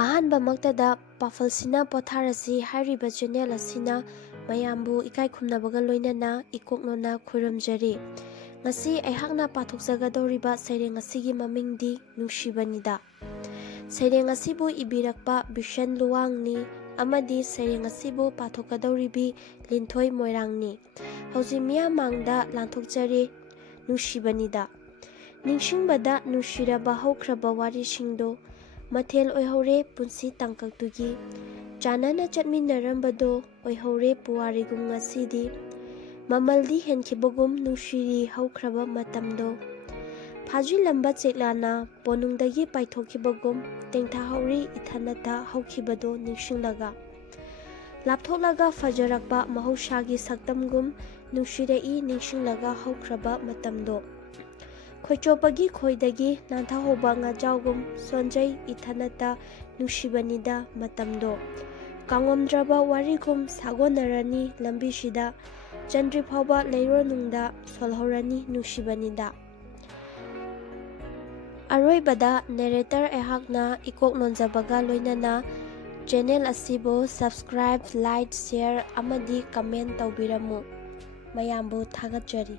अहानबमक्तदा पाफलसिना पोथारसी हारिबा channel असिना मयामबु इकाई खुमनबगा लोइनना इकोकनोना खुरमजरी ngasi aihakna pathokjagadoriba saireng asigi mamingdi nungsibanida saireng asibu ibirakpa bishan luwangni amadi saireng asibu pathokadoribi linthoi moirangni hauji miya mangda lanthokjari nungsibanida ningsingbada nungsiraba haukraba warisingdo mathel oihore punsi tangkaktugi janana chatminarambado oihore puwarigum ngasidi mamaldi henkibogum nungshiri haukraba matamdo phaji lamba cheklana ponungdagi paithokibogum tengthahauri ithanata haukibado ningsinglaga laptholaga fajarakba mahoshagi saktamgum nungshirei ningsinglaga haukraba matamdo khoichopagi khoidagi nanthahoba ngajawgum sonjai ithanata nungsibanida matamdo kangomdraba warigum sagonarani lambishida Chandri Phauba Leironungda Solhorani Nushibanida Aroibada narrator ehakna ikok nonjabaga loinana channel asibo subscribe, like, share amadi comment tawbiramu mayambu thagatjari